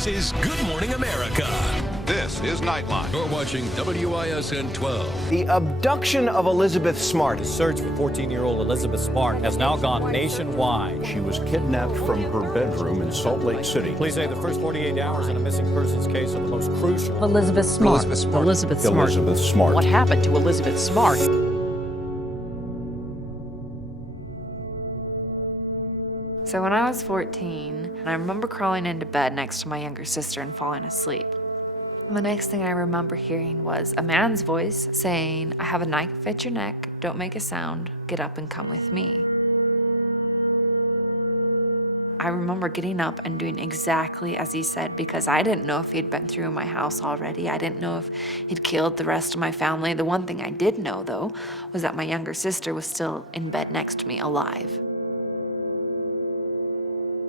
This is Good Morning America. This is Nightline. You're watching WISN 12. The abduction of Elizabeth Smart. The search for 14-year-old Elizabeth Smart has now gone nationwide. She was kidnapped from her bedroom in Salt Lake City. Police say the first 48 hours in a missing persons case are the most crucial. Elizabeth Smart. Elizabeth Smart. What happened to Elizabeth Smart? So when I was 14, I remember crawling into bed next to my younger sister and falling asleep. The next thing I remember hearing was a man's voice saying, "I have a knife at your neck, don't make a sound, get up and come with me." I remember getting up and doing exactly as he said because I didn't know if he'd been through my house already. I didn't know if he'd killed the rest of my family. The one thing I did know, though, was that my younger sister was still in bed next to me, alive.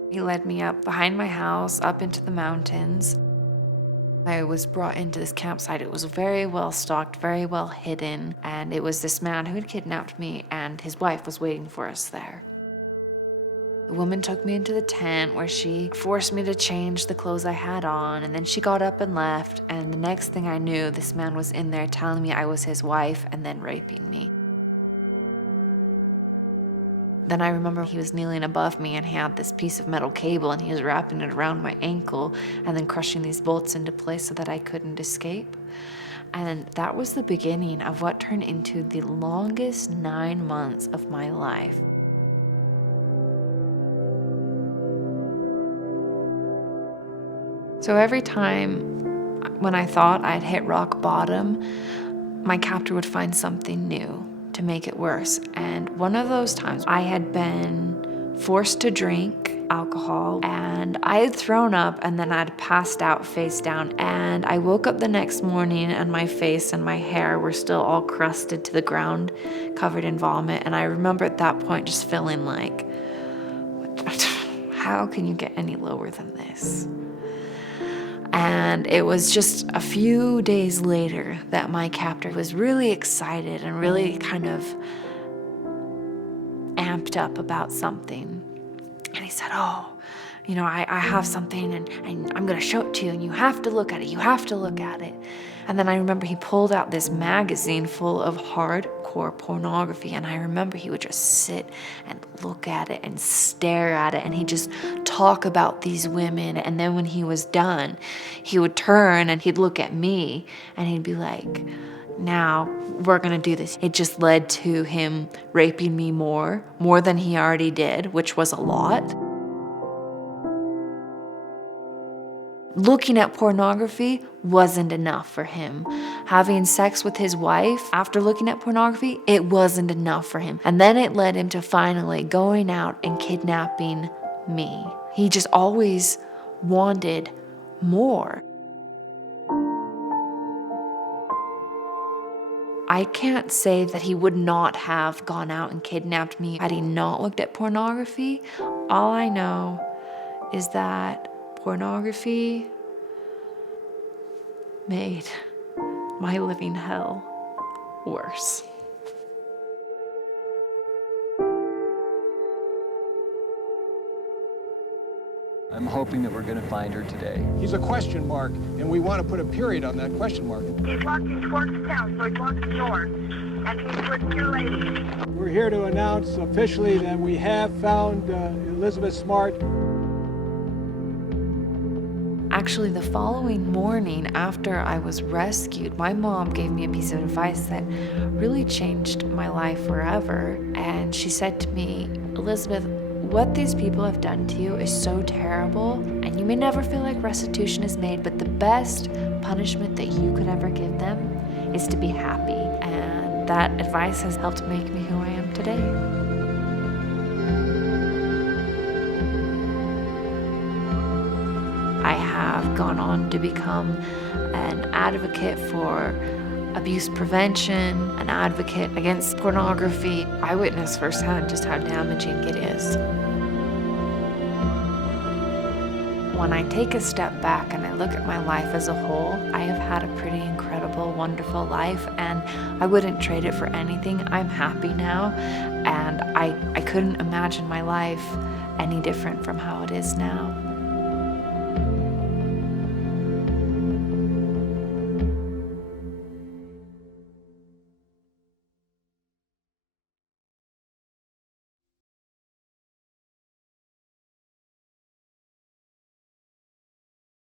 He led me up behind my house, up into the mountains. I was brought into this campsite. It was very well stocked, very well hidden, and it was this man who had kidnapped me, and his wife was waiting for us there. The woman took me into the tent where she forced me to change the clothes I had on, and then she got up and left, and the next thing I knew, this man was in there telling me I was his wife and then raping me. Then I remember he was kneeling above me and he had this piece of metal cable and he was wrapping it around my ankle and then crushing these bolts into place so that I couldn't escape. And that was the beginning of what turned into the longest 9 months of my life. So every time when I thought I'd hit rock bottom, my captor would find something new to make it worse. And one of those times I had been forced to drink alcohol and I had thrown up and then I'd passed out face down, and I woke up the next morning and my face and my hair were still all crusted to the ground, covered in vomit. And I remember at that point just feeling like, how can you get any lower than this? And it was just a few days later that my captor was really excited and really kind of amped up about something. And he said, I have something and I'm gonna show it to you and you have to look at it, you have to look at it. And then I remember he pulled out this magazine full of hardcore pornography, and I remember he would just sit and look at it and stare at it, and he'd just talk about these women, and then when he was done, he would turn and he'd look at me and he'd be like, "Now we're gonna do this." It just led to him raping me more than he already did, which was a lot. Looking at pornography wasn't enough for him. Having sex with his wife after looking at pornography, it wasn't enough for him. And then it led him to finally going out and kidnapping me. He just always wanted more. I can't say that he would not have gone out and kidnapped me had he not looked at pornography. All I know is that pornography made my living hell worse. I'm hoping that we're going to find her today. He's a question mark, and we want to put a period on that question mark. He's walking towards town, so he walks north, and he's with two ladies. We're here to announce officially that we have found Elizabeth Smart. Actually, the following morning after I was rescued, my mom gave me a piece of advice that really changed my life forever. And she said to me, "Elizabeth, what these people have done to you is so terrible, and you may never feel like restitution is made, but the best punishment that you could ever give them is to be happy." And that advice has helped make me who I am today. I have gone on to become an advocate for abuse prevention, an advocate against pornography. I witnessed firsthand just how damaging it is. When I take a step back and I look at my life as a whole, I have had a pretty incredible, wonderful life, and I wouldn't trade it for anything. I'm happy now, and I couldn't imagine my life any different from how it is now.